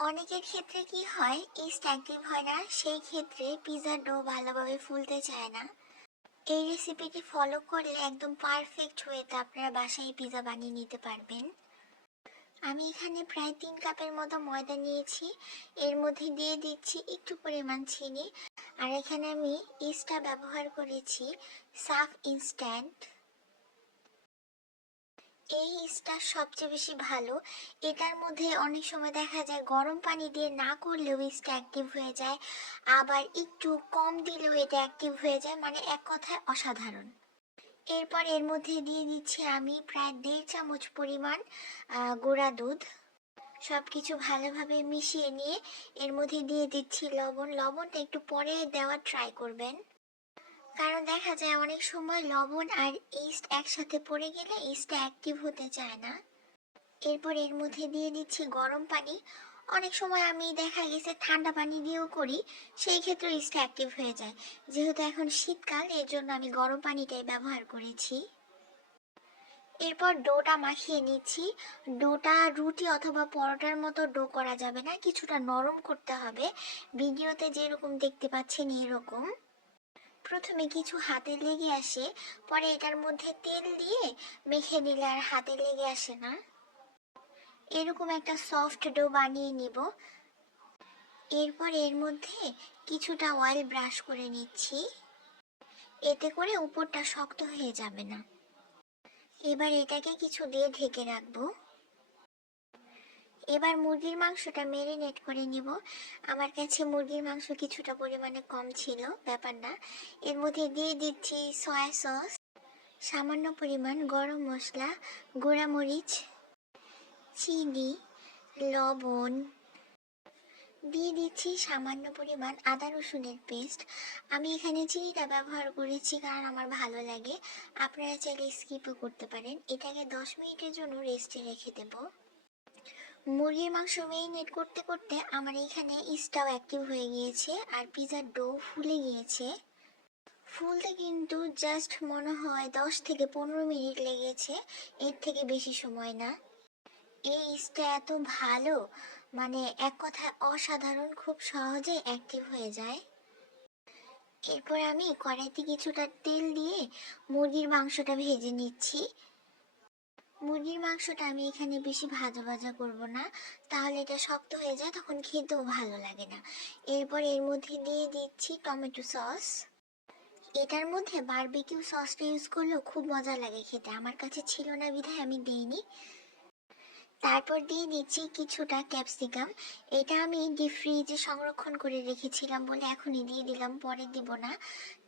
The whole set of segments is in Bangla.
অনেকের ক্ষেত্রে কি হয় ইস্ট অ্যাক্টিভ হয় না, সেই ক্ষেত্রে পিৎজার ডো ভালোভাবে ফুলতে চায় না। এই রেসিপিটি ফলো করলে একদম পারফেক্ট ওয়েতে আপনারা বাসায় পিৎজা বানিয়ে নিতে পারবেন। আমি এখানে প্রায় তিন কাপের মতো ময়দা নিয়েছি, এর মধ্যে দিয়ে দিচ্ছি একটু পরিমাণ চিনি, আর এখানে আমি ইস্টটা ব্যবহার করেছি সাফ ইনস্ট্যান্ট এই ইস্টটা সবচেয়ে বেশি ভালো। এটার মধ্যে অনেক সময় দেখা যায় গরম পানি দিয়ে না করলেও ইস্টটা অ্যাক্টিভ হয়ে যায়। আবার একটু কম দিলেও এটা অ্যাক্টিভ হয়ে যায় মানে এক কথায় অসাধারণ। এরপর এর মধ্যে দিয়ে দিচ্ছি আমি প্রায় দেড় চামচ পরিমাণ গুঁড়া দুধ। সব কিছু ভালোভাবে মিশিয়ে নিয়ে এর মধ্যে দিয়ে দিচ্ছি লবণ। লবণটা একটু পরে দেওয়ার ট্রাই করবেন। কারণ দেখা যায় অনেক সময় লবণ আর ইস্ট একসাথে পড়ে গেলে ইস্টটা অ্যাক্টিভ হতে চায় না। এরপর এর মধ্যে দিয়ে দিচ্ছি গরম পানি। অনেক সময় আমি দেখা গেছে ঠান্ডা পানি দিয়েও করি, সেই ক্ষেত্রে ইস্টটা অ্যাক্টিভ হয়ে যায়। যেহেতু এখন শীতকাল, এর জন্য আমি গরম পানিটাই ব্যবহার করেছি। এরপর ডোটা মাখিয়ে নিচ্ছি। ডোটা রুটি অথবা পরোটার মতো ডো করা যাবে না, কিছুটা নরম করতে হবে। ভিডিওতে যেরকম দেখতে পাচ্ছেন এরকম। প্রথমে কিছু হাতে লেগে আসে, পরে এটার মধ্যে তেল দিয়ে মেখে নিলে আর হাতে লেগে আসে না। এরকম একটা সফট ডো বানিয়ে নিব। এরপর এর মধ্যে কিছুটা অয়েল ব্রাশ করে নিচ্ছি। এতে করে উপরটা শক্ত হয়ে যাবে না। এবার এটাকে কিছু দিয়ে ঢেকে রাখব। এবার মুরগির মাংসটা মেরিনেট করে নিব। আমার কাছে মুরগির মাংস কিছুটা পরিমাণে কম ছিল, ব্যাপার না। এর মধ্যে দিয়ে দিচ্ছি সয়া সস সামান্য পরিমাণ গরম মশলা, গোড়ামরিচ, চিনি, লবণ। দিয়ে দিচ্ছি সামান্য পরিমাণ আদা রসুনের পেস্ট। আমি এখানে চিনিটা ব্যবহার করেছি কারণ আমার ভালো লাগে। আপনারা চাইলে স্কিপও করতে পারেন। এটাকে দশ মিনিটের জন্য রেস্টে রেখে দেবো। মুরগির মাংস মেরিনেট করতে করতে আমার এখানে ইস্টাও অ্যাক্টিভ হয়ে গিয়েছে আর পিজার ডো ফুলে গিয়েছে। ফুলতে কিন্তু জাস্ট মনে হয় দশ থেকে পনেরো মিনিট লেগেছে, এর থেকে বেশি সময় না। এই ইস্টটা এত ভালো মানে এক কথায় অসাধারণ, খুব সহজে অ্যাক্টিভ হয়ে যায়। এরপর আমি কড়াইতে কিছুটা তেল দিয়ে মুরগির মাংসটা ভেজে নিচ্ছি। মুরগির মাংসটা আমি এখানে বেশি ভাজা ভাজা করব না। তাহলে এটা শক্ত হয়ে যায়, তখন খেতেও ভালো লাগে না। এরপর এর মধ্যে দিয়ে দিচ্ছি টমেটো সস। এটার মধ্যে বারবিকিউ সসটা ইউজ করলেও খুব মজা লাগে খেতে। আমার কাছে ছিল না বিধায় আমি দিইনি। তারপর দিয়ে দিচ্ছি কিছুটা ক্যাপসিকাম এটা আমি ডিপ ফ্রিজে সংরক্ষণ করে রেখেছিলাম বলে এখনই দিয়ে দিলাম, পরে দিব না।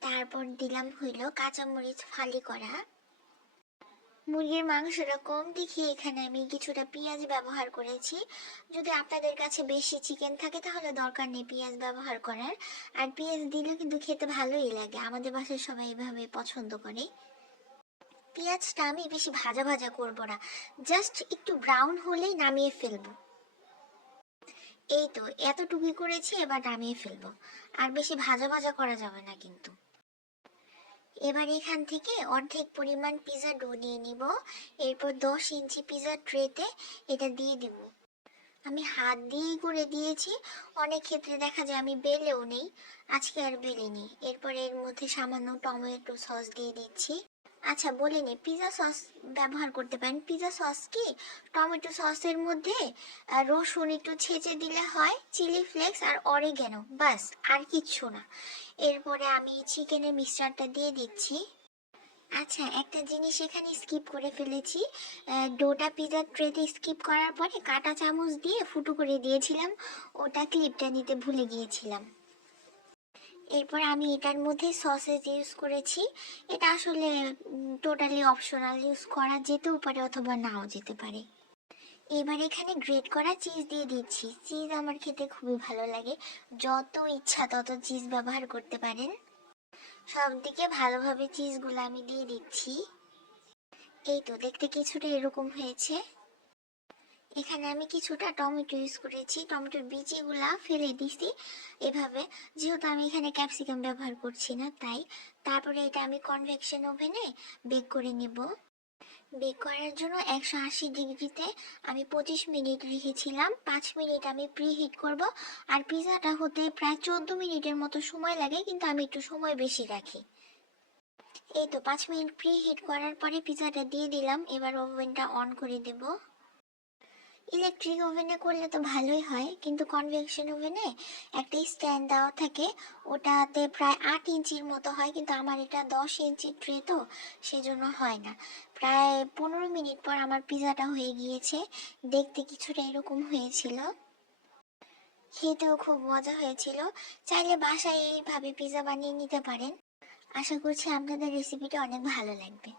তারপর দিলাম হইল কাঁচামরিচ ফালি করা। মুরগির মাংসটা কম দেখিয়ে এখানে আমি কিছুটা পেঁয়াজ ব্যবহার করেছি। যদি আপনাদের কাছে বেশি চিকেন থাকে, তাহলে দরকার নেই পেঁয়াজ ব্যবহার করার। আর পেঁয়াজ দিলে কিন্তু খেতে ভালোই লাগে, আমাদের বাসায় সবাই এভাবে পছন্দ করে। পেঁয়াজটা আমি বেশি ভাজা ভাজা করব না জাস্ট একটু ব্রাউন হলেই নামিয়ে ফেলব। এই তো, এতটুকুই করেছি, এবার নামিয়ে ফেলব। আর বেশি ভাজা ভাজা করা যাবে না কিন্তু। এবার এখান থেকে অর্ধেক পরিমাণ পিজা ডো নিয়ে নিব। এরপর দশ ইঞ্চি পিৎজা ট্রেতে এটা দিয়ে দিব। আমি হাত দিয়েই করে দিয়েছি। অনেক ক্ষেত্রে দেখা যায় আমি বেলেও নেই। আজকে আর বেলিনি। এরপর এর মধ্যে সামান্য টমেটো সস দিয়ে দিচ্ছি। আচ্ছা বলে নি পিৎজা সস ব্যবহার করতে পারেন। পিৎজা সস কি? টমেটো সসের মধ্যে রসুন একটু ছেঁচে দিলে হয় চিলি ফ্লেক্স আর অরিগ্যানো বাস আর কিচ্ছু না। এরপরে আমি চিকেনের মিক্সচারটা দিয়ে দিচ্ছি। আচ্ছা একটা জিনিস এখানে স্কিপ করে ফেলেছি। ডোটা পিজার ট্রেতে স্কিপ করার পরে কাঁটা চামচ দিয়ে ফুটো করে দিয়েছিলাম। ওটা ক্লিপটা নিতে ভুলে গিয়েছিলাম। এরপর আমি এটার মধ্যে সসেজ ইউজ করেছি। এটা আসলে টোটালি অপশনাল ইউজ করা যেতেও পারে অথবা নাও যেতে পারে। এবার এখানে গ্রেট করা চিজ দিয়ে দিচ্ছি। চিজ আমার খেতে খুবই ভালো লাগে। যত ইচ্ছা তত চিজ ব্যবহার করতে পারেন। সব দিকে ভালোভাবে চিজগুলো আমি দিয়ে দিচ্ছি। এই তো, দেখতে কিছুটা এরকম হয়েছে। এখানে আমি কিছুটা টমেটো ইউজ করেছি। টমেটোর বীজগুলা ফেলে দিছি এভাবে। যেহেতু আমি এখানে ক্যাপসিকাম ব্যবহার করছি না, তাই। তারপরে এটা আমি কনভেকশন ওভেনে বেক করে নেব। বেক করার জন্য একশো আশি ডিগ্রিতে আমি পঁচিশ মিনিট রেখেছিলাম। পাঁচ মিনিট আমি প্রি হিট করব। আর পিৎজাটা হতে প্রায় চোদ্দ মিনিটের মতো সময় লাগে, কিন্তু আমি একটু সময় বেশি রাখি। এই তো পাঁচ মিনিট প্রি হিট করার পরে পিৎজাটা দিয়ে দিলাম। এবার ওভেনটা অন করে দেব। ইলেকট্রিক ওভেনে করলে তো ভালোই হয়, কিন্তু কনভেকশন ওভেনে একটা স্ট্যান্ড দেওয়া থাকে, ওটাতে প্রায় আট ইঞ্চির মতো হয়, কিন্তু আমার এটা দশ ইঞ্চির ট্রে তো, সেজন্য হয় না। প্রায় পনেরো মিনিট পর আমার পিৎজাটা হয়ে গিয়েছে, দেখতে কিছুটা এরকম হয়েছিল। খেতেও খুব মজা হয়েছিল, চাইলে বাসায় এইভাবে পিৎজা বানিয়ে নিতে পারেন। আশা করছি আপনাদের রেসিপিটা অনেক ভালো লাগবে।